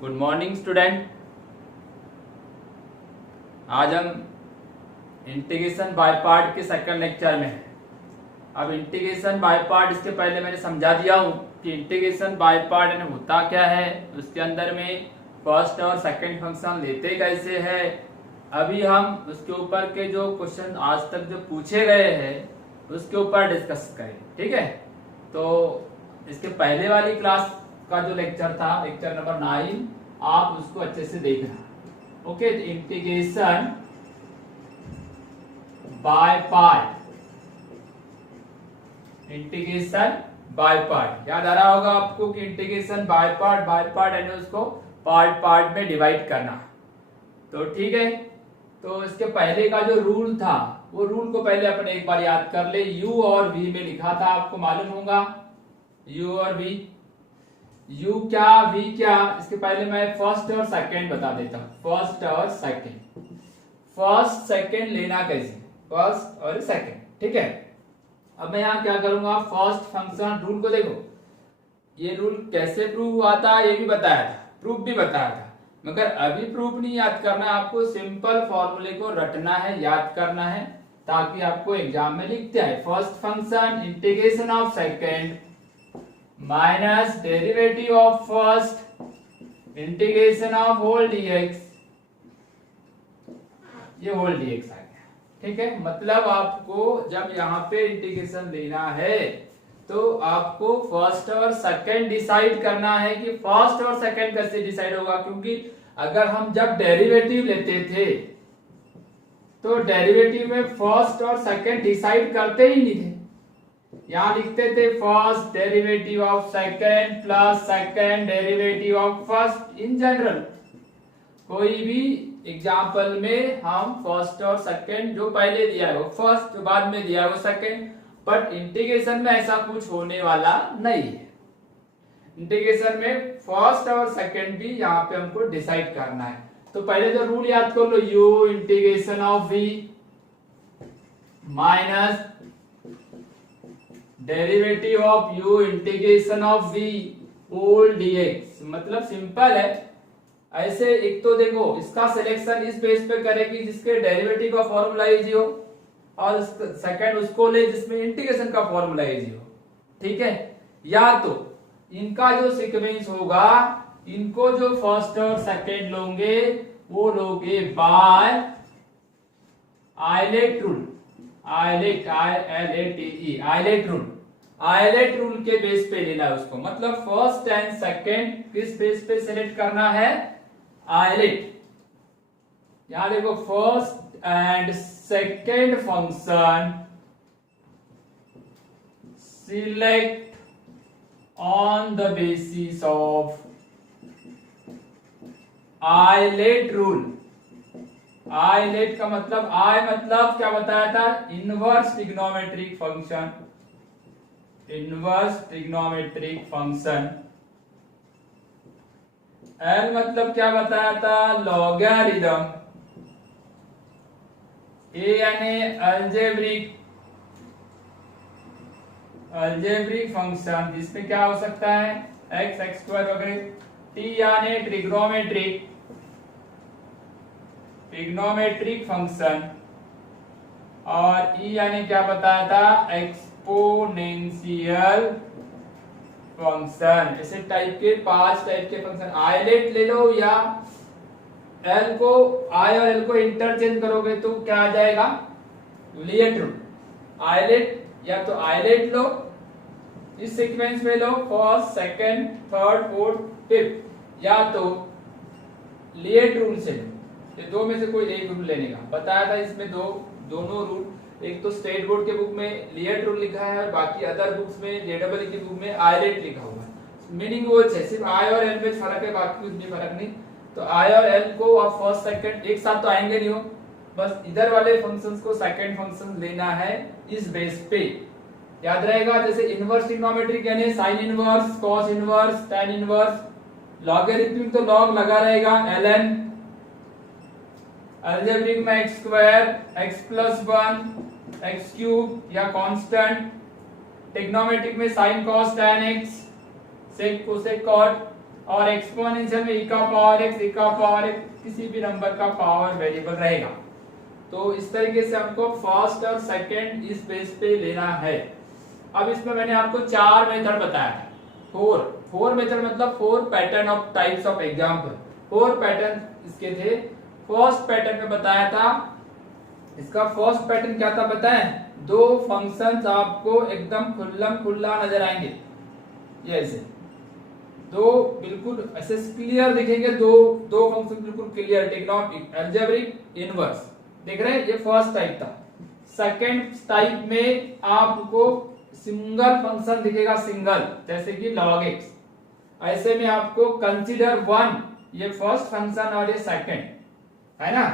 Good morning student. आज हम integration by part के सेकंड लेक्चर में हैं। अब इंटीग्रेशन बाय पार्ट, इसके पहले मैंने समझा दिया हूं कि इंटीग्रेशन बाय पार्ट होता क्या है, उसके अंदर में फर्स्ट और सेकंड फंक्शन लेते कैसे है। अभी हम उसके ऊपर के जो क्वेश्चन आज तक जो पूछे गए हैं उसके ऊपर डिस्कस करें, ठीक है। तो इसके पहले वाली क्लास का जो लेक्चर था, लेक्चर नंबर 9, आप उसको अच्छे से देखना। Okay, integration by part, integration by part याद आ रहा होगा आपको कि इंटीग्रेशन बाय पार्ट यानी उसको पार्ट पार्ट में डिवाइड करना। तो ठीक है, तो इसके पहले का जो रूल था वो रूल को पहले अपन एक बार याद कर ले। u और v में लिखा था, आपको मालूम होगा u और v, u क्या v क्या। इसके पहले मैं फर्स्ट और सेकंड बता देता हूं। फर्स्ट और सेकंड, फर्स्ट सेकंड लेना कैसे, फर्स्ट और सेकंड, ठीक है। अब मैं यहाँ क्या करूंगा, फर्स्ट फंक्शन रूल को देखो। ये रूल कैसे प्रूव हुआ था ये भी बताया था, प्रूफ भी बताया था, मगर अभी प्रूफ नहीं याद करना है आपको, सिंपल फॉर्मूले को रटना है, याद करना है, ताकि आपको एग्जाम में लिखते आए। First function integration of second minus derivative of first integration of whole DX, ये होल डीएक्स आ गया, ठीक है। मतलब आपको जब यहाँ पे इंटीग्रेशन लेना है तो आपको फर्स्ट और सेकंड डिसाइड करना है कि फर्स्ट और सेकंड कैसे डिसाइड होगा, क्योंकि अगर हम जब डेरिवेटिव लेते थे तो डेरिवेटिव में फर्स्ट और सेकंड डिसाइड करते ही नहीं थे। यहां लिखते थे first derivative of second plus second derivative of first. In general कोई भी एग्जाम्पल में हम फर्स्ट और सेकंड जो पहले दिया है वो फर्स्ट, जो बाद में दिया है वो सेकंड, बट इंटीग्रेशन में ऐसा कुछ होने वाला नहीं है। इंटीग्रेशन में फर्स्ट और सेकंड भी यहाँ पे हमको डिसाइड करना है। तो पहले तो रूल याद कर लो, u integration of v minus derivative of u integration of v whole dx। मतलब सिंपल है ऐसे। एक तो देखो इसका सिलेक्शन इस बेस पे करेगी जिसके डेरिवेटिव का फॉर्मूला इजी हो, और सेकंड उसको ले जिसमें इंटीग्रेशन का फॉर्मूला इजी हो, ठीक है। या तो इनका जो सीक्वेंस होगा, इनको जो फर्स्ट और सेकंड लोगे वो लोगे by ILATE rule, ILATE ILATE, ILATE rule, ILATE rule के बेस पे लेना है उसको। मतलब फर्स्ट एंड सेकंड किस बेस पे सिलेक्ट करना है, आइलेट। यहां देखो first and second function select on the basis of ILATE rule. ILATE का मतलब मतलब क्या बताया था, inverse trigonometric function, inverse trigonometric function. L मतलब क्या बताया था, लॉगरिथम। ए यानी अल्जेब्रिक फंक्शन, जिसमें क्या हो सकता है x, x² वगैरह। टी यानी ट्रिग्नोमेट्रिक फंक्शन, और ई यानी क्या बताया था, एक्सपोनेंशियल फंक्शन। ऐसे टाइप के 5 टाइप के फंक्शन। आइलेट ले लो, या एल को, आई और एल को इंटरचेंज करोगे तो क्या आ जाएगा, लिएट रूल। आइलेट या तो आइलेट लो, इस सीक्वेंस में लो first second third fourth fifth, या तो लिएट रूल से लो। ये दो में से कोई एक रूल लेने का बताया था। इसमें दोनों रूल, एक तो स्टेट बोर्ड के बुक में लिएट रूल लिखा है और बाकी अदर बुक्स में जेडबल की बुक में आइलेट लिखा हुआ है। मीनिंग वो है, सिर्फ आई और एल में फर्क है, बाकी कुछ भी फर्क नहीं। तो आई और एल को आप फर्स्ट सेकंड एक साथ तो आएंगे नहीं हो, बस इधर वाले फंक्शंस को सेकंड फंक्शन लेना है इस बेस पे। याद रहेगा, जैसे इनवर्स ट्रिग्नोमेट्रिक यानी sine inverse, cos inverse, tan inverse. Logarithmic तो लॉग लगा रहेगा, ln। अलजेब्रिक में x² x+1 x³ या कांस्टेंट। ट्रिग्नोमेट्रिक में sin cos tan x, sec cosec cot, और एक्सपोनेंशियल में e का पावर x किसी भी नंबर का पावर वेरिएबल रहेगा। तो इस तरीके से हमको फर्स्ट और सेकंड इस बेस पे लेना है। अब इसमें मैंने आपको 4 मेथड बताया था। फोर मेथड मतलब 4 pattern of types of example. 4 pattern इसके थे। फर्स्ट पैटर्न में बताया था, इसका फर्स्ट पैटर्न क्या था बताएं? 2 फंक्शंस आपको एकदम खुला नजर आएंगे, ये ऐसे 2 बिल्कुल ऐसे क्लियर दिखेंगे, दो फंक्शन बिल्कुल क्लियर, ट्रिग्नोमेट्रिक, अलजेब्रिक, इनवर्स। देख रहे हैं, ये फर्स्ट टाइप था। सेकंड टाइप में आपको सिंगल फंक्शन दिखेगा, सिंगल, जैसे कि log x। ऐसे में आपको कंसीडर 1, ये फर्स्ट फंक्शन और ये सेकंड है ना।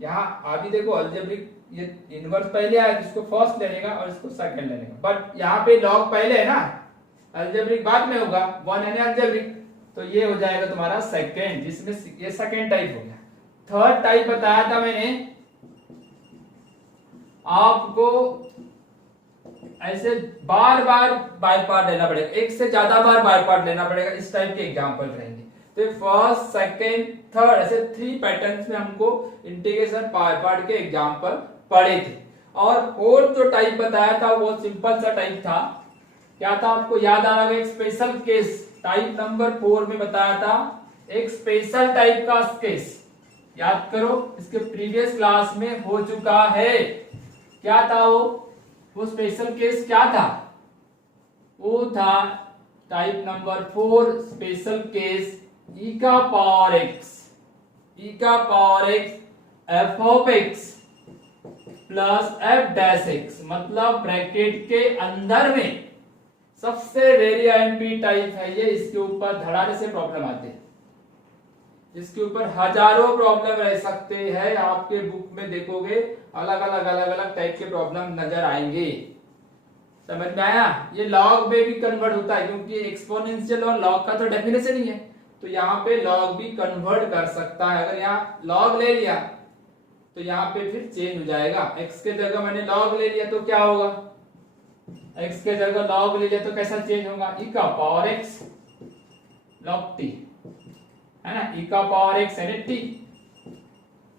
यहाँ अभी देखो अलजेब्रिक, ये इनवर्स पहले आया, जिसको फर्स्ट लेने का और इसको सेकंड लेने का, बट यहाँ पे log पहले है ना, अलजेब्रिक बाद में होगा, 1 यानी अलजेब्रिक, तो ये हो जाएगा तुम्हारा सेकंड, जिसमें ये सेकंड टाइप हो गया। थर्ड टाइप बताया था मैंने आपको, ऐसे बार बाय पार्ट लेना पड़ेगा, एक से ज्यादा बार बाय पार्ट लेना पड़ेगा, इस टाइप के एग्जांपल रहेंगे। तो फर्स्ट सेकंड थर्ड ऐसे 3 पैटर्न्स में हमको इंटीग्रेशन बाय पार्ट के एग्जांपल पढ़े थे। और फोर्थ जो टाइप बताया था वो सिंपल सा टाइप था। क्या था आपको याद आ रहा है? एक स्पेशल केस, टाइप नंबर 4 में बताया था एक स्पेशल टाइप का केस, याद करो, इसके प्रीवियस क्लास में हो चुका है। क्या था वो स्पेशल केस क्या था? वो था type number 4 special case e का power x f of x plus f dash x, मतलब ब्रैकेट के अंदर में सबसे वेरी आईएमपी टाइप है ये। इसके ऊपर धड़ाधड़ से प्रॉब्लम आते हैं, इसके ऊपर हजारों प्रॉब्लम रह सकते हैं। आपके बुक में देखोगे अलग अलग टाइप के प्रॉब्लम नजर आएंगे। समझ में आया? ये लॉग में भी कन्वर्ट होता है, क्योंकि एक्सपोनेंशियल और लॉग का तो डेफिनेशन ही है, तो यहाँ पे लॉग भी कन्वर्ट कर सकता है। अगर यहाँ लॉग ले लिया तो यहाँ पे फिर चेंज हो जाएगा। x के जगह मैंने लॉग ले लिया तो क्या होगा? x के जगह लॉग ले लिया तो कैसा चेंज होगा? e का पावर x log t, है ना, e का पावर x यानी t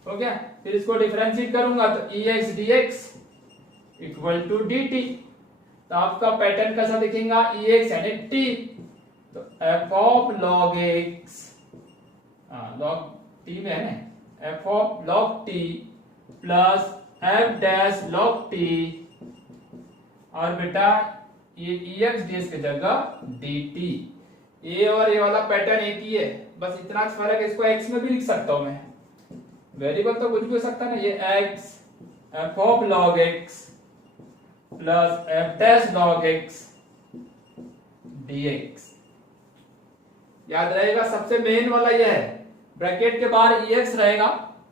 हो गया। फिर इसको डिफरेंशिएट करूंगा तो ex dx equal to dt। तो आपका पैटर्न कैसा दिखेगा? ex यानी t, तो f of log x, log t में है ना, f of log t plus f dash log t, और बेटा ये ex dx की जगह dt। ये और ये वाला पैटर्न एक ही है, बस इतना फर्क है। इसको x में भी लिख सकता हूं मैं, वेरिएबल तो कुछ भी हो सकता है ना। ये x f of log x plus f dash log x dx, याद रहेगा। सबसे मेन वाला ये है, ब्रैकेट के बाहर ex रहेगा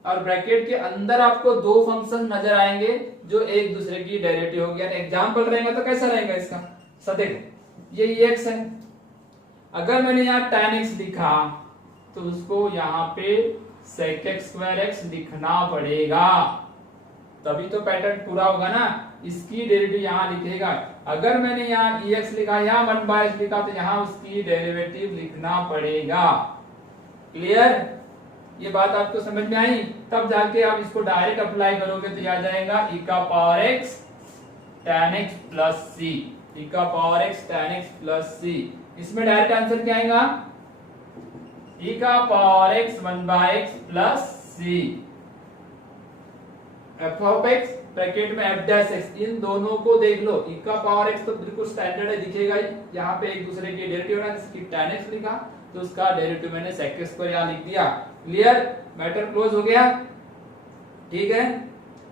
और ब्रैकेट के अंदर आपको 2 फंक्शन नजर आएंगे जो एक दूसरे की डेरिवेटिव होगी। यानी एग्जांपल रहेगा तो कैसा रहेगा इसका? सब देखो, ये ex है, अगर मैंने यहाँ tan x लिखा तो उसको यहाँ पे sec x स्क्वायर x लिखना पड़ेगा, तभी तो पैटर्न पूरा होगा ना। इसकी डेरिवेटिव यहाँ लिखेगा। अगर मैंने यहाँ ex लिखा, यहाँ 1/x लिखा, तो यहाँ उसकी डेरिवेटिव लिखना पड़ेगा। क्लियर? ये बात आपको समझ में आई? तब जाके आप इसको डायरेक्ट अप्लाई करोगे तो आ जाएगा e का power x tan x plus c, e का power x tan x plus c। इसमें डायरेक्ट आंसर क्या आएगा? e का power x 1/x plus c, f of x bracket में f डैश x, इन दोनों को देख लो। e का पावर x तो बिल्कुल स्टैंडर्ड है, दिखेगा ही। यहाँ पे एक दूसरे की डेरिवेटिव है, जैसे tan x लिखा तो उसका डेरिवेटिव मैंने sec x पर यहाँ लिख दिया। क्लियर? मैटर क्लोज हो गया? ठीक है,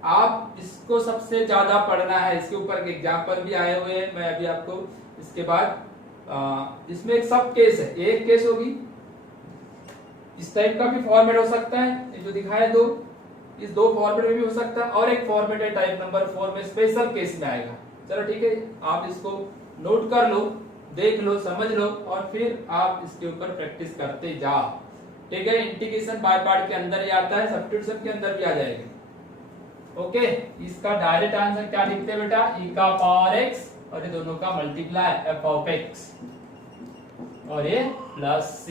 आप इसको सबसे ज्यादा पढ़ना है, इसके ऊपर एग्जाम्पल भी आए हुए हैं। मैं अभी आपको इसके बाद इसमें एक सब केस है, एक केस होगी, इस टाइप का भी फॉर्मेट हो सकता है, जो दिखाए दो, इस 2 फॉर्मेट में भी हो सकता है, और एक फॉर्मेट है टाइप नंबर 4 में स्पेशल केस में आएगा। चलो ठीक है, आप इसको नोट कर लो, देख लो, समझ लो, और फिर आप इसके ऊपर प्रैक्टिस करते जाओ। ठीक है, इंटीग्रेशन बाय पार्ट के अंदर ही आता है, सब्स्टिट्यूशन के अंदर भी आ जाएगा। ओके, इसका डायरेक्ट आंसर क्या लिखते हैं बेटा? e का पावर x और ये दोनों का मल्टीप्लाई f ऑफ x और ये प्लस c।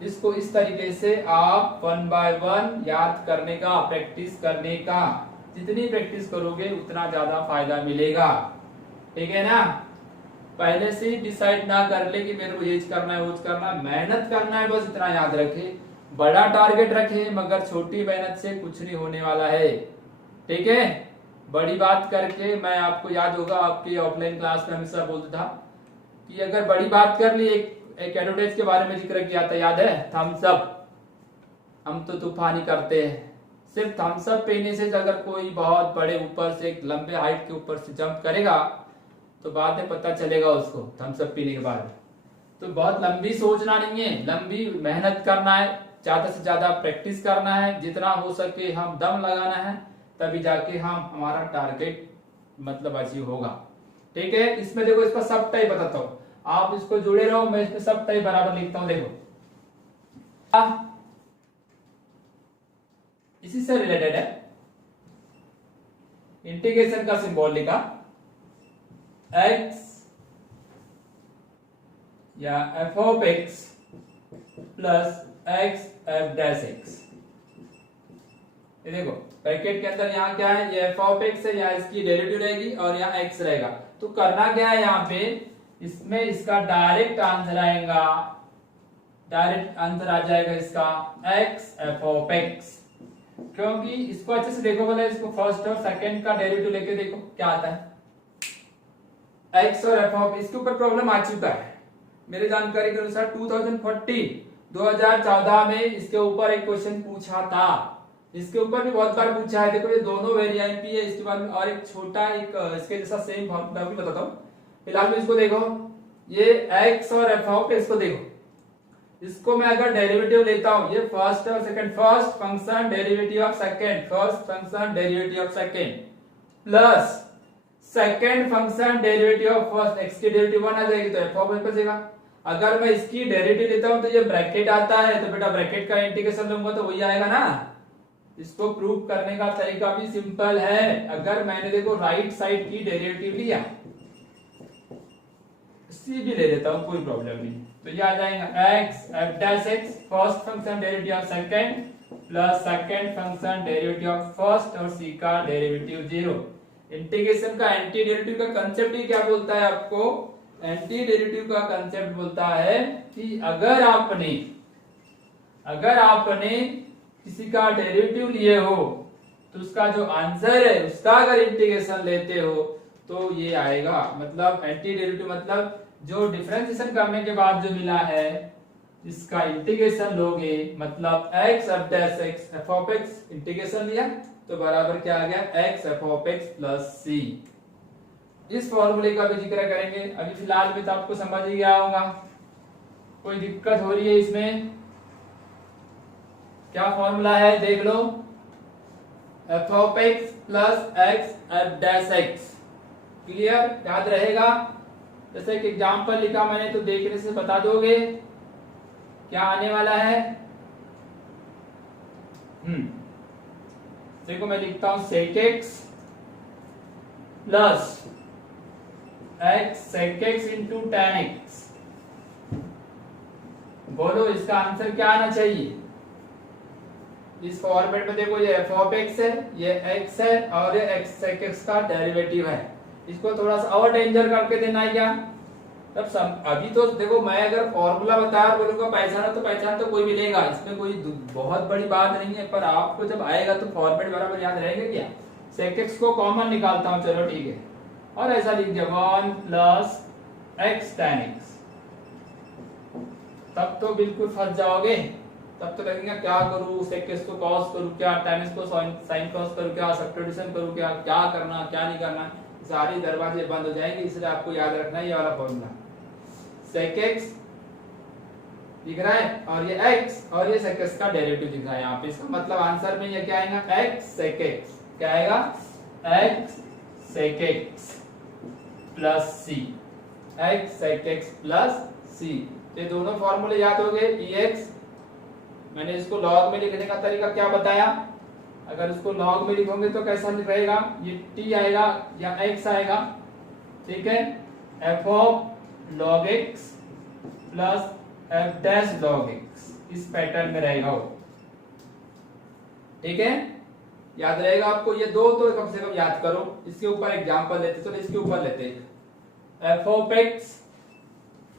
इसको इस तरीके से आप 1 बाय 1 याद करने का, प्रैक्टिस करने का, जितनी प्रैक्टिस करोगे उतना ज्यादा फायदा मिलेगा। ठीक है ना? पहले से ही डिसाइड ना कर ले कि मेरे को ये करना है, वो करना है, मेहनत करना है, बस इतना याद रखे। बड़ा टारगेट रखे मगर छोटी मेहनत से कुछ नहीं होने वाला है। ठीक है? बड़ी बात करके, मैं आपको याद होगा आपकी ऑफलाइन क्लास में हमेशा बोलता था कि अगर बड़ी बात कर ली, एक एडवर्टाइज के बारे में जिक्र किया था, याद है? Thums Up. हम तो तूफानी करते हैं, सिर्फ थम्स अप पीने से अगर कोई बहुत बड़े ऊपर से, एक लंबे हाइट के ऊपर से जंप करेगा तो बाद में पता चलेगा उसको थम्स अप पीने के बाद। तो बहुत लंबी सोचना नहीं है, लंबी मेहनत करना है, ज्यादा से ज्यादा प्रैक्टिस करना है, जितना हो सके हम दम लगाना है, तभी जाके हम हमारा टारगेट मतलब अचीव होगा। ठीक है? इसमें देखो, इसका सब टाइप बताता हूँ, आप इसको जुड़े रहो, मैं इसमें सब टाइप बराबर लिखता हूँ। देखो इसी से रिलेटेड है, इंटीग्रेशन का सिंबल लिखा, x या f of x plus x f dash x। ये देखो ब्रैकेट के अंदर यहाँ क्या है, ये f ऑफ x है, यहाँ इसकी डेरिवेटिव रहेगी और यहाँ x रहेगा। तो करना क्या है यहाँ पे, इसमें इसका डायरेक्ट आंसर आएगा, डायरेक्ट आंसर आ जाएगा इसका x f ऑफ x। क्योंकि इसको अच्छे से देखो, बोले इसको फर्स्ट और सेकंड का डेरिवेटिव लेके देखो क्या आता है, x और f ऑफ। इसके ऊपर प्रॉब्लम आ चुका है मेरे जानकारी के अनुसार 2014 में इसके ऊपर एक क्वेश्चन पूछा था। इसके ऊपर भी बहुत बार पूछा है। देखो ये दोनों वेरिएंट है, इसके बाद में और एक छोटा एक इसके जैसा सेम फॉर्मूला भी बताता हूँ। फिलहाल में इसको देखो, ये x और f ऑफ x को देखो, इसको मैं अगर डेरिवेटिव लेता हूं, ये फर्स्ट और second, first function derivative of second, first function derivative of second plus second function derivative of first, x की डेरिवेटिव 1 आ जाएगी तो f ऑफ x बचेगा। अगर मैं इसकी डेरिवेटिव लेता हूं तो ये ब्रैकेट आता है, तो बेटा ब्रैकेट का इंटीग्रेशन लूंगा तो वही आएगा ना। इसको प्रूव करने का तरीका भी सिंपल है। अगर मैंने देखो राइट साइड की डेरिवेटिव लिया, सी भी ले लेता हूं, कोई प्रॉब्लम नहीं, तो ये आ जाएगा x f dash x, first function derivative of second plus second function derivative of first और c का डेरिवेटिव 0। इंटीग्रेशन का एंटी डेरिवेटिव का कंसेप्ट ही क्या बोलता है आपको, एंटी डेरिवेटिव का कंसेप्ट बोलता है कि अगर आपने किसी का डेरिवेटिव लिए हो तो उसका जो आंसर है उसका अगर इंटीग्रेशन लेते हो तो ये आएगा। मतलब एंटी डेरिवेटिव मतलब जो डिफरेंशिएशन करने के बाद जो मिला है इसका इंटीग्रेशन लोगे, मतलब x f dash x f of x integration लिया तो बराबर क्या आ गया, x f of x plus c। इस फॉर्मूले का भी जिक्र करेंगे। अभी फिलहाल में तो आपको समझ ही गया होगा, कोई दिक्कत हो रही है इसमें? क्या फॉर्मूला है देख लो, f of x plus x f dash x। Clear? याद रहेगा? जैसे एक एग्जांपल लिखा मैंने, तो देखने से बता दोगे क्या आने वाला है। देखो मैं लिखता हूं sec x plus x sec x into tan x। बोलो इसका आंसर क्या आना चाहिए? इस फॉर्मेट में देखो, ये f ऑफ x है, ये x है और ये x sec x का डेरिवेटिव है। इसको थोड़ा सा और डेंजर करके देना है क्या? तब सब अभी तो देखो, मैं अगर फॉर्मूला बता बोलूंगा पहचान तो कोई भी लेगा, इसमें कोई बहुत बड़ी बात नहीं है। पर आपको जब आएगा तो फॉर्मेट बराबर याद रहेगा क्या? sec x को कॉमन निकालता हूं, चलो ठीक है, और ऐसा लिख दिया 1 प्लस x tan x। तब तो बिल्कुल फंस जाओगे, तब तो लगेगा क्या करूं, sec x को cos करूं क्या, tan x को sin cos करूं क्या, सब्स्टिट्यूशन करूं क्या, क्या करना क्या नहीं करना, सारी दरवाजे बंद हो जाएंगे। इसलिए आपको याद रखना है ये वाला फॉर्मूला, sec x दिख रहा है और ये x और ये sec x का डेरिवेटिव दिख रहा है यहाँ पे। इसका मतलब आंसर में ये क्या आएगा, x sec x। क्या आएगा? x sec x plus c, x sec x plus c। ये दोनों फॉर्मूले याद हो गए। ex मैंने इसको लॉग में लिखने का तरीका क्या बताया, अगर इसको लॉग में लिखोगे तो कैसा रहेगा, ये t आएगा या x आएगा, ठीक है, f of log x plus f dash log x। इस पैटर्न में रहेगा वो। ठीक है, याद रहेगा आपको ये दो, तो कम से कम याद करो। इसके ऊपर एग्जांपल लेते, चलो इसके ऊपर लेते हैं F of x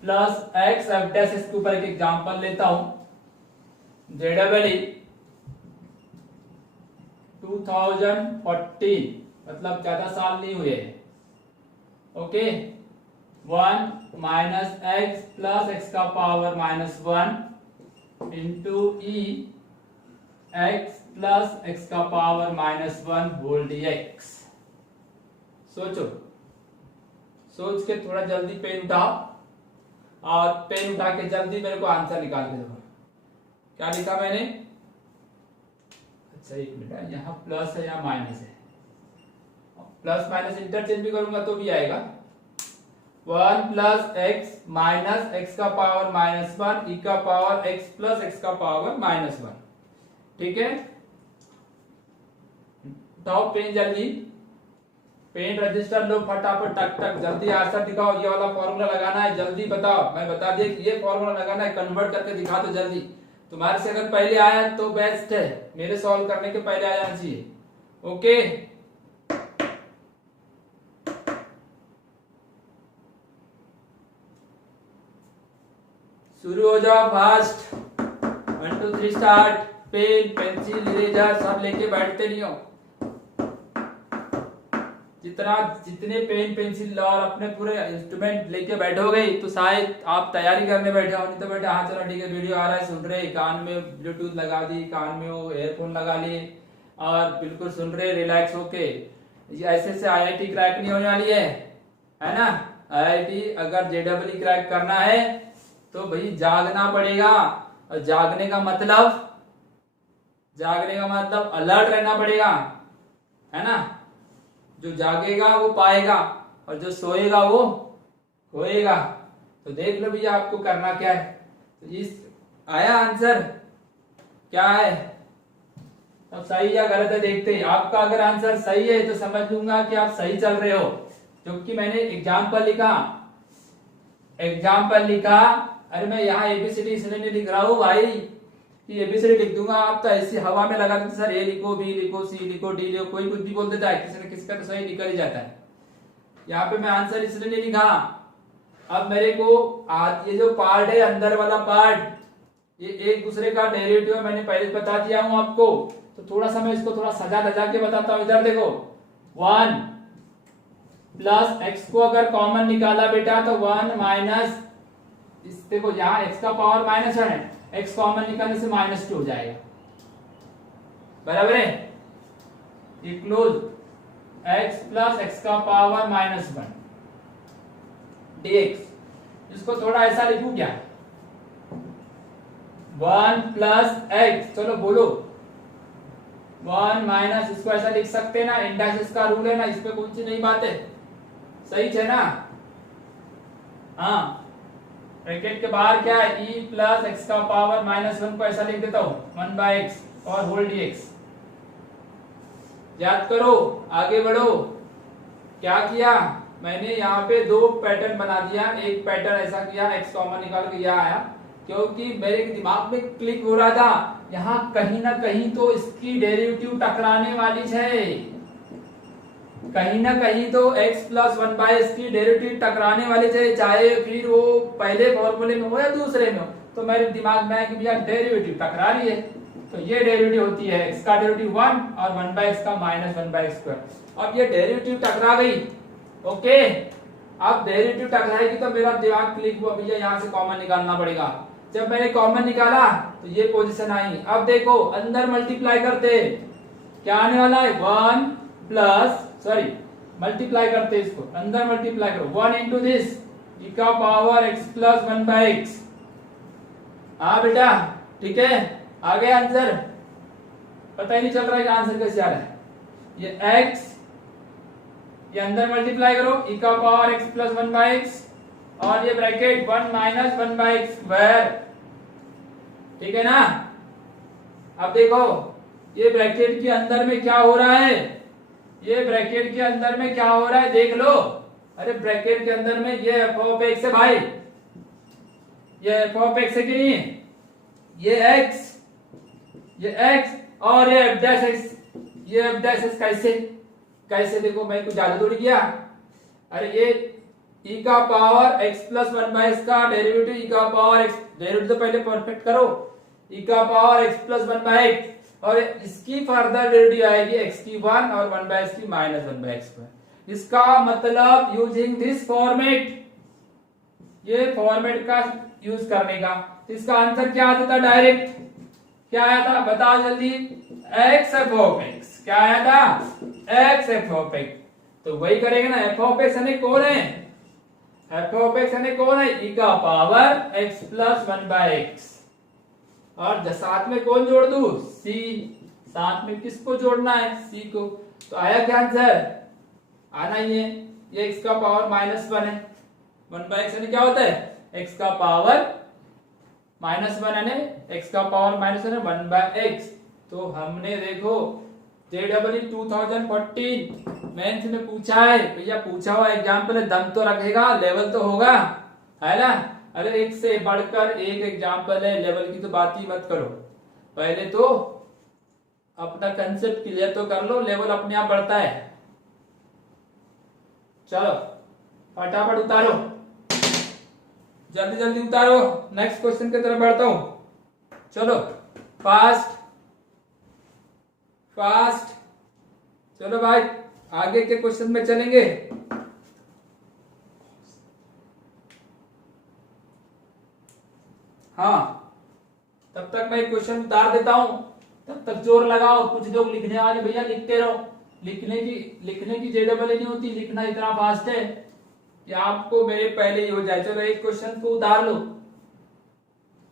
plus x F dash. इसके ऊपर एक एग्जांपल लेता हूं। जेडबलई 2014, मतलब ज्यादा साल नहीं हुए। Okay, 1 minus x plus x का पावर माइनस 1 इंटू ई एक्स प्लस एक्स का पावर माइनस 1 होल डीएक्स। सोचो, सोच के थोड़ा जल्दी पेन उठाओ, और पेन उठा के जल्दी मेरे को आंसर निकाल के दो। क्या लिखा मैंने? अच्छा एक मिनट, यहाँ प्लस है यहाँ माइनस है, प्लस माइनस इंटरचेंज भी करूंगा तो भी आएगा। 1 प्लस एक्स माइनस एक्स का पावर माइनस 1 ई का पावर एक्स प्लस एक्स का पावर माइनस 1। ठीक है, उठाओ पेन जल्दी, पेन रजिस्टर लो फटाफट, टक टक जल्दी आंसर दिखाओ। ये वाला फॉर्मूला लगाना है, जल्दी बताओ। मैं बता दिया कि ये फॉर्मूला लगाना है, कन्वर्ट करके दिखा दो जल्दी। तुम्हारे से अगर पहले आया तो बेस्ट है, मेरे सॉल्व करने के पहले आ जाना चाहिए। ओके, शुरू हो जाओ fast. 1 2 3 start. Pen pencil eraser सब लेके बैठते नहीं हो। जितने पेन पेंसिल और अपने पूरे इंस्ट्रूमेंट लेके बैठोगे तो शायद आप तैयारी करने बैठे हो। नहीं तो बैठे हाँ चलो ठीक है वीडियो आ रहा है सुन रहे, कान में ब्लूटूथ लगा दी, कान में वो एयरफोन लगा लिए और बिल्कुल सुन रहे रिलैक्स होके। ऐसे से आईआईटी क्रैक नहीं होने वाली है ना। आईआईटी अगर जेडबलई क्रैक करना है तो भाई जागना पड़ेगा, और जागने का मतलब अलर्ट रहना पड़ेगा, है ना। जो जागेगा वो पाएगा, और जो सोएगा वो खोएगा। तो देख लो भैया आपको करना क्या है। तो इस आया आंसर क्या है, अब सही या गलत है देखते हैं। आपका अगर आंसर सही है तो समझ लूंगा कि आप सही चल रहे हो, क्योंकि मैंने एग्जाम्पल लिखा। अरे मैं यहाँ एबीसीडी इसलिए नहीं लिख रहा हूँ भाई कि एबीसीडी लिख दूंगा आप तो ऐसी हवा में लगा देते सर, ए लिखो, बी लिखो, सी लिखो, डी लिखो, कोई कुछ भी बोल देता है, किसी न किसी का तो सही निकल ही जाता है। यहाँ पे मैं आंसर इसलिए नहीं लिखा। अब मेरे को ये जो पार्ट है अंदर वाला पार्ट, ये एक दूसरे का डेरिवेटिव है, मैंने पहले बता दिया हूं आपको। तो थोड़ा सा मैं इसको थोड़ा सजा धजा के बताता हूं। इधर देखो, 1 प्लस एक्स को अगर कॉमन निकाला बेटा तो 1 माइनस, देखो यहाँ एक्स का पावर माइनस 1 है, एक्स कॉमन निकालने से -2 हो जाएगा, बराबर है। इक्वल एक्स प्लस एक्स का पावर -1 dx। इसको थोड़ा ऐसा लिखूं क्या, 1 प्लस एक्स, चलो बोलो 1 माइनस, इसको ऐसा लिख सकते हैं ना, इंडाइसिस का रूल है ना, इस पे कौन सी नई बात है, सही है ना। हाँ, ब्रैकेट के बाहर क्या है, e प्लस एक्स का पावर -1 को ऐसा लिख देता हूं 1/x और होल dx। याद करो, आगे बढ़ो। क्या किया मैंने, यहाँ पे दो पैटर्न बना दिया। एक पैटर्न ऐसा किया, x कॉमन निकाल के यहाँ आया, क्योंकि मेरे दिमाग में क्लिक हो रहा था यहाँ कहीं ना कहीं तो इसकी डेरिवेटिव टकराने वाली है, कहीं ना कहीं तो x प्लस 1/x की डेरिवेटिव टकराने वाली है, चाहे फिर वो पहले फॉर्मूले में हो या दूसरे में हो। तो मेरे दिमाग में आया कि भैया डेरिवेटिव टकरा रही है, तो ये डेरिवेटिव होती है x का डेरिवेटिव 1 और 1/x का -1/x²। अब ये डेरिवेटिव टकरा गई, ओके। अब डेरिवेटिव टकराएगी तो मेरा दिमाग क्लिक हुआ, भैया यहाँ से कॉमन निकालना पड़ेगा। जब मैंने कॉमन निकाला तो ये पोजीशन आई। अब देखो अंदर मल्टीप्लाई करते, क्या आने वाला है, 1 प्लस, सॉरी मल्टीप्लाई करते, इसको अंदर मल्टीप्लाई करो, 1 इंटू दिस e का पावर x प्लस 1/x। हाँ बेटा ठीक है, आ गया आंसर। पता ही नहीं चल रहा है कि आंसर कैसे आ रहा है। ये x, ये अंदर मल्टीप्लाई करो, e का पावर x प्लस 1/x, और ये ब्रैकेट 1 माइनस 1/x², ठीक है ना। अब देखो ये ब्रैकेट के अंदर में क्या हो रहा है, ये ब्रैकेट के अंदर में क्या हो रहा है देख लो। अरे ब्रैकेट के अंदर में ये f ऑफ x है भाई, ये f ऑफ x है कि नहीं, ये x और ये f डैश x, ये f डैश x कैसे कैसे देखो मैं कुछ ज्यादा थोड़ी किया। अरे ये e का पावर x प्लस 1/x का डेरिवेटिव e का पावर x, डेरिवेटिव तो पहले परफेक्ट करो, e का पावर x प्लस 1/x और इसकी फर्दर डेरिवेटिव आएगी x की 1 और 1/x की माइनस 1/x। इसका मतलब यूजिंग दिस फॉर्मेट, ये फॉर्मेट का यूज करने का, इसका आंसर क्या आता था डायरेक्ट, क्या आया था बताओ जल्दी, x f ऑफ x, क्या आया था x f ऑफ x। तो वही करेगा ना, f ऑफ x यानी कौन है, f ऑफ x यानी कौन है, e का पावर x प्लस 1/x और साथ में कौन जोड़ दू, c, साथ में किसको जोड़ना है, c को। तो आया क्या आंसर, आना ही है, ये x का पावर -1 है, 1/x यानी क्या होता है x का पावर -1 यानी x का पावर -1 है 1/x। तो हमने देखो JEE 2014 मेंस में पूछा है भैया, पूछा हुआ एग्जाम्पल है, दम तो रखेगा, लेवल तो होगा, है ना। अरे एक से बढ़कर एक एग्जाम्पल है, लेवल की तो बात ही मत करो, पहले तो अपना कंसेप्ट क्लियर तो कर लो, लेवल अपने आप बढ़ता है। चलो फटाफट उतारो, जल्दी जल्दी उतारो, नेक्स्ट क्वेश्चन की तरफ बढ़ता हूं। चलो फास्ट फास्ट, चलो भाई आगे के क्वेश्चन में चलेंगे। हाँ तब तक मैं क्वेश्चन उतार देता हूं, तब तक जोर लगाओ, कुछ लोग लिखने वाले भैया लिखते रहो, लिखने की JEE नहीं होती, लिखना इतना फास्ट है कि आपको मेरे पहले ही हो जाए। चलो एक क्वेश्चन को उतार लो,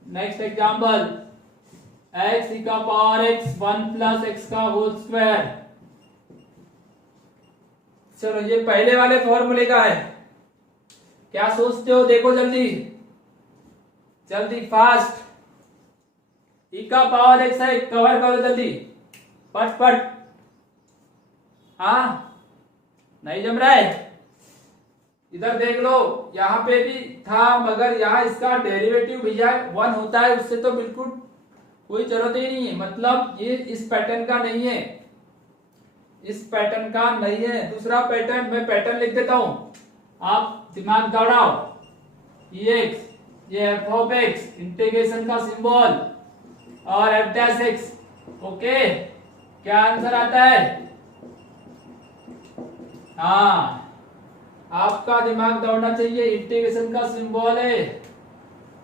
नेक्स्ट एग्जांपल, x e का पावर x 1 प्लस x का होल स्क्वायर। चलो ये पहले वाले फॉर्मूले का है, क्या सोचते हो देखो जल्दी जल्दी फास्ट, e का पावर x है, कवर करो जल्दी फट फट, हाँ नहीं जम रहा है, इधर देख लो, यहाँ पे भी था मगर यहाँ इसका डेरिवेटिव भैया 1 होता है, उससे तो बिल्कुल कोई जरूरत ही नहीं है, मतलब ये इस पैटर्न का नहीं है, इस पैटर्न का नहीं है। दूसरा पैटर्न, मैं पैटर्न लिख देता हूं, आप दिमाग दौड़ाओ, ये f ऑफ x, इंटीग्रेशन का सिंबल और f डैश x, ओके क्या आंसर आता है, हाँ आपका दिमाग दौड़ना चाहिए, इंटीग्रेशन का सिंबल है,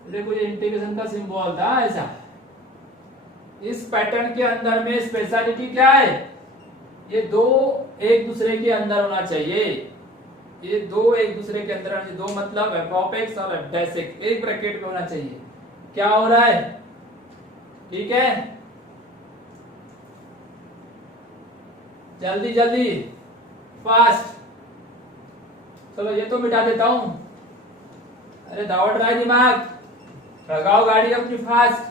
देखो ये इंटीग्रेशन का सिंबल था ऐसा। इस पैटर्न के अंदर में स्पेशलिटी क्या है, ये दो एक दूसरे के अंदर होना चाहिए, ये दो एक दूसरे के अंदर, दो मतलब f ऑफ x और f डैश x एक ब्रैकेट में होना चाहिए। क्या हो रहा है, ठीक है जल्दी जल्दी फास्ट, चलो ये तो मिटा देता हूं, अरे दौड़ रहा है दिमाग, लगाओ गाड़ी अपनी फास्ट।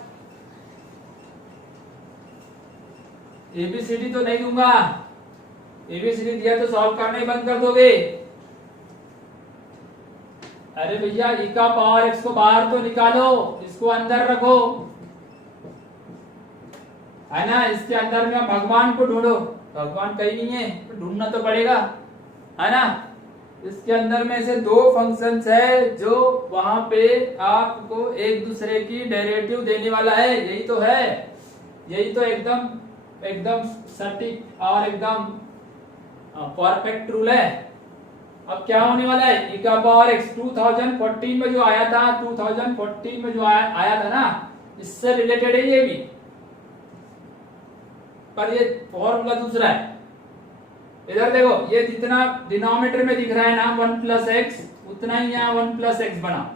एबीसीडी तो नहीं दूंगा, एबीसीडी दिया तो सॉल्व करना ही बंद कर दोगे। अरे भैया e का पावर x को बाहर तो निकालो, इसको अंदर रखो, है ना, इसके अंदर में भगवान को ढूंढो, भगवान कहीं नहीं है तो ढूंढना तो पड़ेगा, है ना। इसके अंदर में से दो फंक्शंस है जो वहां पे आपको एक दूसरे की डेरिवेटिव देने वाला है, यही तो है, यही तो एकदम एकदम सटीक और एकदम परफेक्ट रूल है। अब क्या होने वाला है, e का पावर x 2014 में जो आया था, 2014 में जो आया था ना, इससे रिलेटेड है ये भी, पर ये फॉर्मूला दूसरा है। इधर देखो, ये जितना डिनोमिनेटर में दिख रहा है ना 1 प्लस एक्स, उतना ही यहाँ 1 प्लस एक्स बना,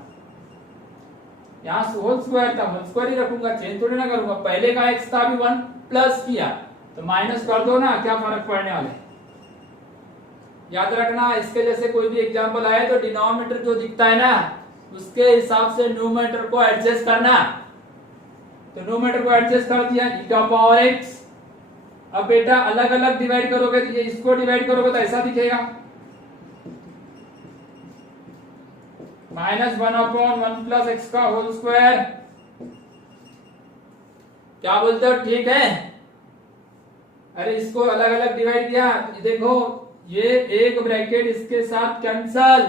यहाँ होल स्क्वायर था, होल स्क्वायर ही रखूंगा, चेंज थोड़ी ना करूंगा, पहले का x था अभी 1 प्लस किया तो माइनस कर दो ना, क्या फर्क पड़ने वाला है। याद रखना, इसके जैसे कोई भी एग्जांपल आए तो डिनोमिनेटर जो दिखता है ना उसके हिसाब से न्यूमरेटर को एडजस्ट करना, तो न्यूमरेटर को एडजस्ट कर दिया e का पावर x। अब बेटा अलग अलग डिवाइड करोगे तो ये इसको डिवाइड करोगे तो ऐसा दिखेगा, -1/1 प्लस एक्स का होल स्क्वायर क्या बोलते हो, ठीक है? अरे इसको अलग अलग डिवाइड किया, देखो ये एक ब्रैकेट इसके साथ कैंसल।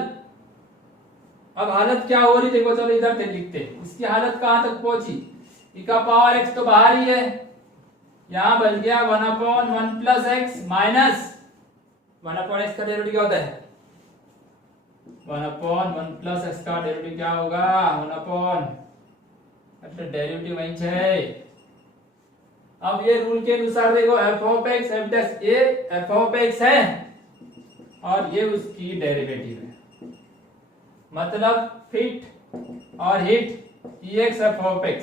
अब हालत क्या हो रही देखो, चलो इधर से लिखते, इसकी हालत कहां तक पहुंची, e का पावर x तो बाहर ही है, यहां बच गया 1/1 प्लस एक्स माइनस 1/x का डेरिवेटिव क्या होता है, 1/1 प्लस एक्स का डेरिवेटिव क्या होगा 1/, मतलब डेरिवेटिव वही है। अब ये रूल के अनुसार देखो f of x f dash, ये f ऑफ x है और ये उसकी डेरिवेटिव है, मतलब फिट और hit ex f of x,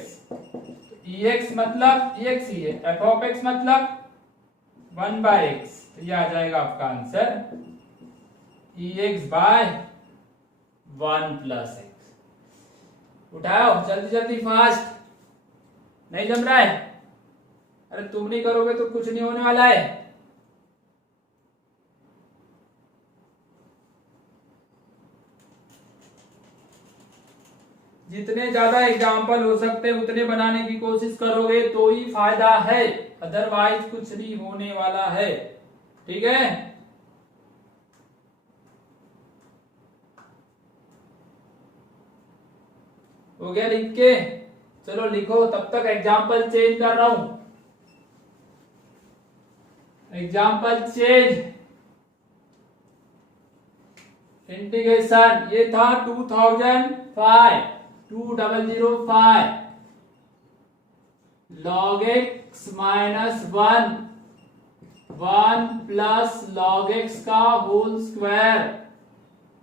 ex मतलब ex ही है, f ऑफ x मतलब 1/x, तो ये आ जाएगा आपका answer ex by 1 plus x। उठाओ जल्दी जल्दी फास्ट, नहीं जम रहा है? अरे तुम नहीं करोगे तो कुछ नहीं होने वाला है। जितने ज्यादा एग्जाम्पल हो सकते हैं उतने बनाने की कोशिश करोगे तो ही फायदा है, अदरवाइज कुछ नहीं होने वाला है, ठीक है? हो गया लिख के? चलो लिखो, तब तक एग्जाम्पल चेंज कर रहा हूं। एग्जाम्पल चेंज, इंटीग्रेशन, ये था 2005 log x minus 1 plus log x का होल स्क्वायर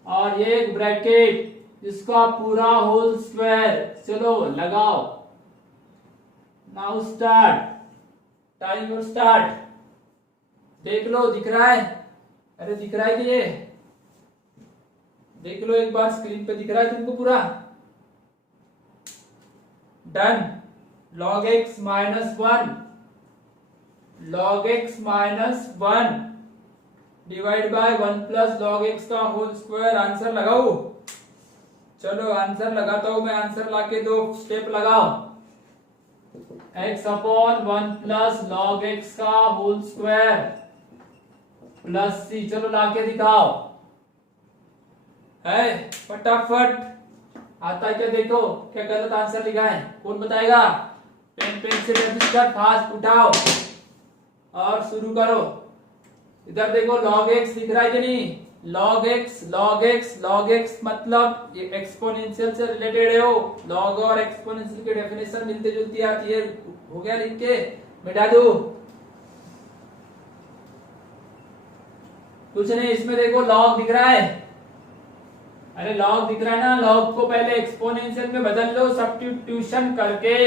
और ये एक ब्रैकेट इसका पूरा होल स्क्वायर। चलो लगाओ, नाउ स्टार्ट, टाइम और स्टार्ट। देख लो दिख रहा है? अरे दिख रहा है कि ये देख लो एक बार, स्क्रीन पे दिख रहा है तुमको पूरा? Done. log x minus 1 divide by 1 plus log x का होल स्क्वायर। आंसर लगाओ, चलो आंसर लगाता हूं मैं, आंसर लाके दो स्टेप लगाओ। x upon 1 plus log x का होल स्क्वायर प्लस सी, चलो लाके दिखाओ, है फटाफट आता है क्या? देखो क्या गलत आंसर लिखा है, कौन बताएगा? पेन पेंसिल रजिस्टर फास्ट उठाओ और शुरू करो। इधर देखो log x दिख रहा है कि नहीं? log x मतलब ये एक्सपोनेंशियल से रिलेटेड है, हो log और एक्सपोनेंशियल की डेफिनेशन मिलती जुलती आती है। हो गया लिख के? मिटा दो, कुछ नहीं, इसमें देखो log दिख रहा है। अरे log दिख रहा है ना, log को पहले एक्सपोनेंशियल में बदल लो सब्स्टिट्यूशन करके,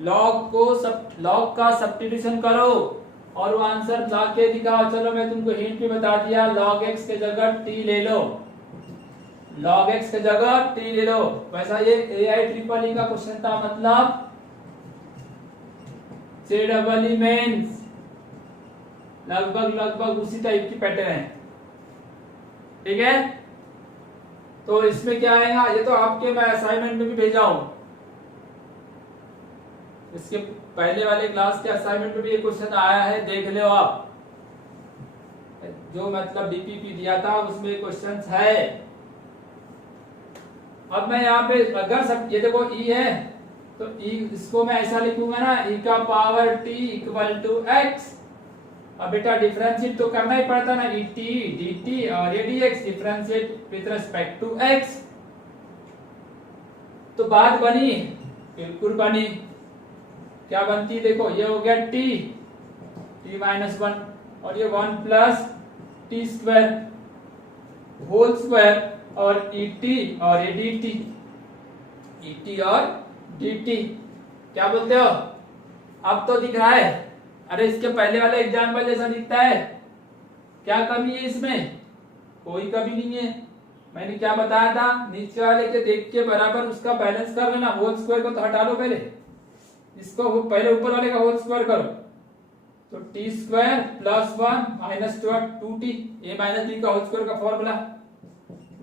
log का सब्स्टिट्यूशन करो और वो आंसर ला के दिखाओ। चलो मैं तुमको हिंट भी बता दिया, log x के जगह t ले लो, log x के जगह t ले लो। वैसा ये AIEEE का क्वेश्चन था, मतलब JEE मेंस लगभग उसी टाइप की पैटर्न है, ठीक है? तो इसमें क्या आएगा, ये तो आपके मैं असाइनमेंट में भी भेजा हूं, इसके पहले वाले क्लास के असाइनमेंट में भी ये क्वेश्चन आया है, देख लो आप, जो मतलब डीपीपी दिया था उसमें क्वेश्चंस है। अब मैं यहाँ पे अगर सब ये देखो ई है तो ई, इसको मैं ऐसा लिखूंगा ना, ई का power T equal to X. अब बेटा डिफरेंशिएट तो करना ही पड़ता ना, ई टी डी टी और ये D X, differentiate with respect to X. तो बात बनी, बिल्कुल बनी। क्या बनती है देखो, ये हो गया टी माइनस 1 और ये 1 plus T square whole square और ई टी और ये डी टी, ई टी और डी टी। क्या बोलते हो? अब तो दिख रहा है? अरे इसके पहले वाले एग्जाम्पल जैसा दिखता है? क्या कमी है इसमें? कोई कमी नहीं है। मैंने क्या बताया था, नीचे वाले के देख के बराबर उसका बैलेंस कर लेना। होल स्क्वायर को तो हटा लो, पहले इसको पहले ऊपर वाले का होल स्क्वायर करो, तो T square plus 1 minus 2t, ए माइनस बी का होल स्क्वायर का फॉर्मूला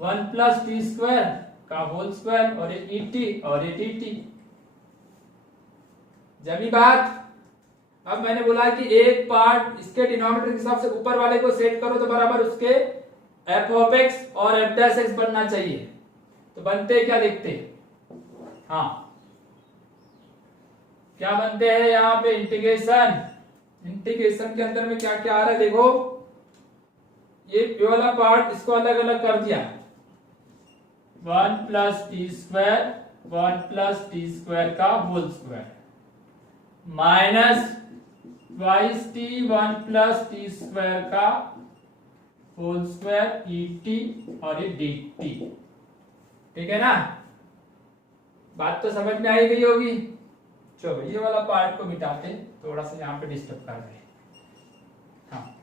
1 प्लस टी स्क्वायर का होल स्क्वायर और ये ई टी और ये डी टी। जमी बात। अब मैंने बोला कि एक पार्ट इसके डिनोमिनेटर के हिसाब से ऊपर वाले को सेट करो तो बराबर उसके एफ ऑफ एक्स और एफ डैश एक्स बनना चाहिए। तो बनते क्या देखते, हाँ क्या बनते हैं यहाँ पे, इंटीग्रेशन के अंदर में क्या क्या आ रहा है देखो, ये वाला पार्ट इसको अलग अलग कर दिया, 1 प्लस टी स्क्वायर का whole square minus twice T 1 plus T square का होल स्क्वायर ई टी और ये डी टी। ठीक है ना, बात तो समझ में आई गई होगी। चलो ये वाला पार्ट को मिटाते, थोड़ा सा यहाँ पे डिस्टर्ब कर रहे हैं। हाँ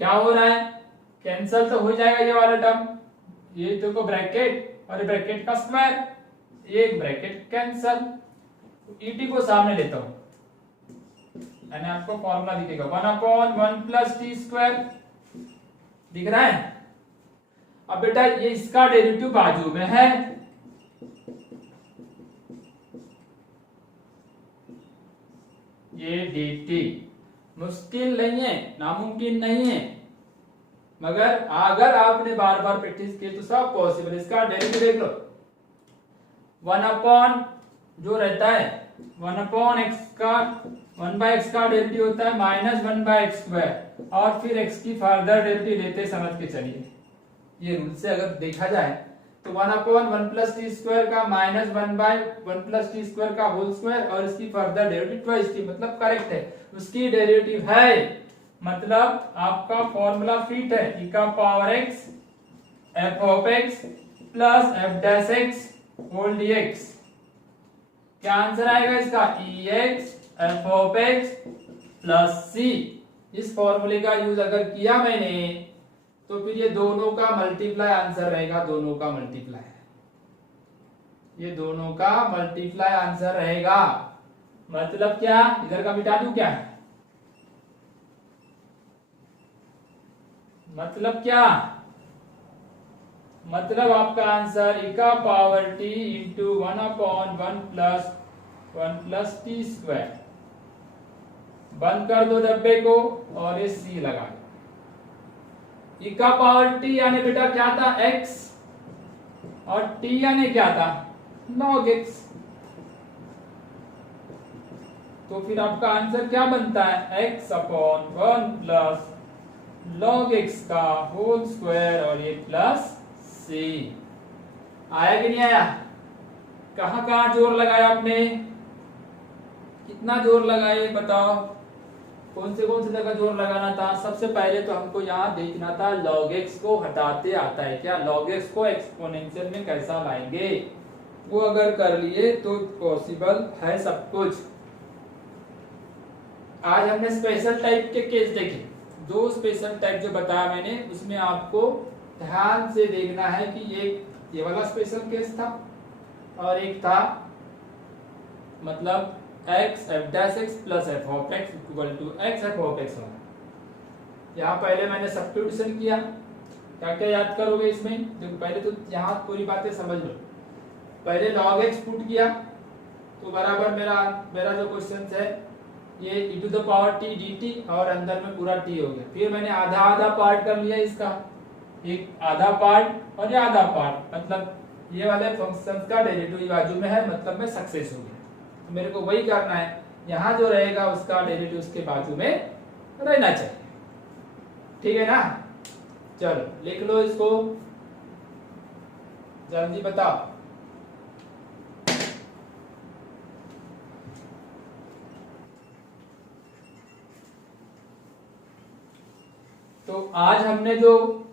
क्या हो रहा है, कैंसल तो हो जाएगा ये वाला टर्म, ये देखो ब्रैकेट और ये ब्रैकेट का स्क्वायर, एक ब्रैकेट कैंसल, ईटी को सामने लेता हूं, मैंने आपको फॉर्मूला दिखेगा 1/1 प्लस टी स्क्वायर दिख रहा है। अब बेटा ये इसका डेरिवेटिव बाजू में है, ये dt मुश्किल नहीं है, नामुमकिन नहीं है, मगर अगर आपने बार बार प्रैक्टिस की तो सब पॉसिबल। इसका डेरिवेटिव देख लो, 1 जो रहता है 1/x का 1/x का डेरिवेटिव होता है माइनस 1/x स्क्वायर, और फिर x की फर्दर डेरिवेटिव लेते समझ के चलिए, ये रूल से अगर देखा जाए तो 1/1 प्लस टी स्क्वायर का माइनस 1/1 प्लस टी स्क्वायर का होल स्क्वायर और इसकी फर्दर डेरिवेटिव ट्वाइस टी, मतलब करेक्ट है, उसकी डेरिवेटिव है, मतलब आपका फॉर्मूला फिट है, e का power x f of x plus f dash x whole dx। क्या आंसर आएगा इसका, ex f of x plus c। इस फॉर्मूले का यूज अगर किया मैंने तो फिर ये दोनों का मल्टीप्लाई आंसर रहेगा, दोनों का मल्टीप्लाई, ये दोनों का मल्टीप्लाई आंसर रहेगा। मतलब क्या, इधर का मिटा दूं क्या, मतलब क्या, मतलब आपका आंसर e का power t into 1/1 plus T square, बंद कर दो डब्बे को और ये c लगा दो। e का पावर t यानी बेटा क्या था, x, और t यानी क्या था, log x। तो फिर आपका आंसर क्या बनता है, x/1 प्लस log x का होल स्क्वायर और ये प्लस c। आया कि नहीं आया, कहां कहां जोर लगाया आपने, कितना जोर लगाए बताओ, कौन से जगह जोर लगाना था। सबसे पहले तो हमको यहाँ देखना था log x को हटाते आता है क्या, log x को एक्सपोनेंशियल में कैसा लाएंगे, वो अगर कर लिए तो पॉसिबल है सब कुछ। आज हमने स्पेशल टाइप के केस देखे, दो स्पेशल टाइप जो बताया मैंने, उसमें आपको ध्यान से देखना है कि एक ये वाला स्पेशल केस था और एक था मतलब x f dash x plus f of x equal to x f of x होगा। यहाँ पहले मैंने सब्स्टिट्यूशन किया, क्या क्या याद करोगे इसमें, देखो पहले तो यहाँ पूरी बातें समझ लो। पहले log x पुट किया तो बराबर मेरा जो क्वेश्चन है ये e to the power t dt और अंदर में पूरा t हो गया। फिर मैंने आधा आधा पार्ट कर लिया इसका, एक आधा पार्ट और ये आधा पार्ट, मतलब ये वाले फंक्शंस का डेरिवेटिव बाजू में है, मतलब मैं सक्सेस हो गया। तो मेरे को वही करना है, यहाँ जो रहेगा उसका डेरिवेटिव उसके बाजू में रहना चाहिए, ठीक है ना। चलो लिख लो इसको, जल्दी बताओ। तो आज हमने जो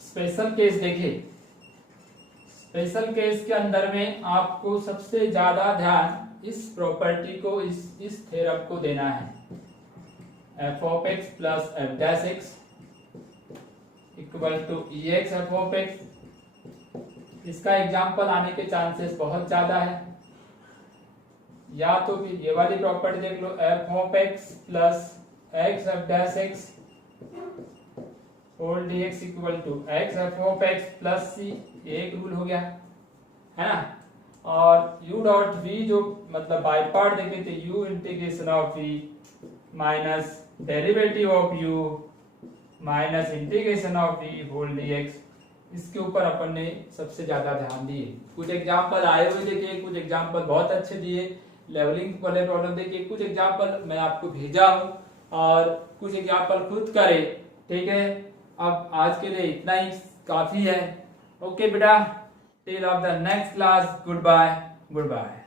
स्पेशल केस देखे, स्पेशल केस के अंदर में आपको सबसे ज्यादा ध्यान इस प्रॉपर्टी को, इस थ्योरम को देना है, f of x plus f dash x equal to ex f of x। इसका एग्जांपल आने के चांसेस बहुत ज्यादा है, या तो फिर ये वाली प्रॉपर्टी देख लो, f of x plus x f dash x whole dx equal to x f of x plus c, एक रूल हो गया है ना। और u डॉट v जो मतलब बाय पार्ट देखे थे u integration of v minus derivative of u minus integration of v whole dx। इसके ऊपर अपन ने सबसे ज्यादा ध्यान दिए। कुछ एग्जाम्पल आए हुए देखे, कुछ एग्जाम्पल बहुत अच्छे दिए, लेवलिंग वाले प्रॉब्लम देखिए, कुछ एग्जाम्पल मैं आपको भेजा हूं और कुछ एग्जाम्पल खुद करे। ठीक है, अब आज के लिए इतना ही काफी है। ओके बेटा, till of the next class, good bye good bye.